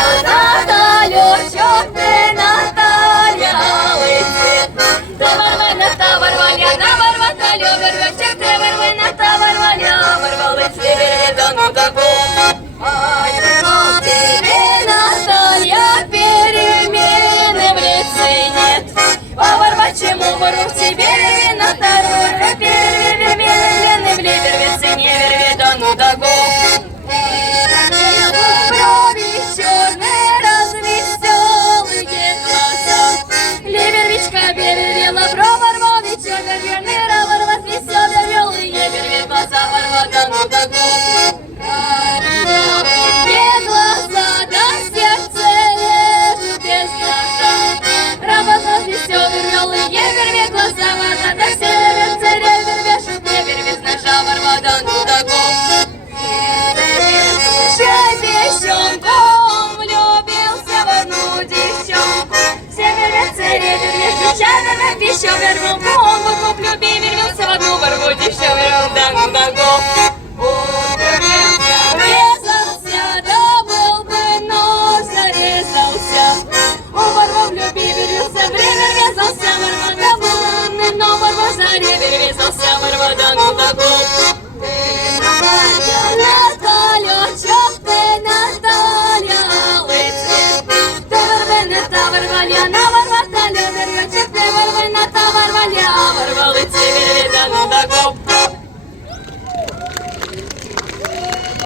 Наталю, що ти, Наталя, летить? Давай на тавар валя, давар Наталю, вервечек, ти верви на тавар валя, вервались вірі, да ну таку. Ай, но тебе, Наталья, перемены в лице нет. Повар, почему вору в тебе, верви, Наталью, перемены в лице не верви, да ну таку. Брови черные, развеселые глаза. Левервичка бервела, бровар, брови черные, верный равар, развеселые, верви глаза, ворва, да ну таку. Не глаза, да сердце режет без ножа. Равар, развеселые, верви глаза, ворва, да сердце режет, не верви с ножа, ворва, да ну таку. Шапищенком влюбился в одну девчонку. Северец, ревер, между чаем, пищу вернул.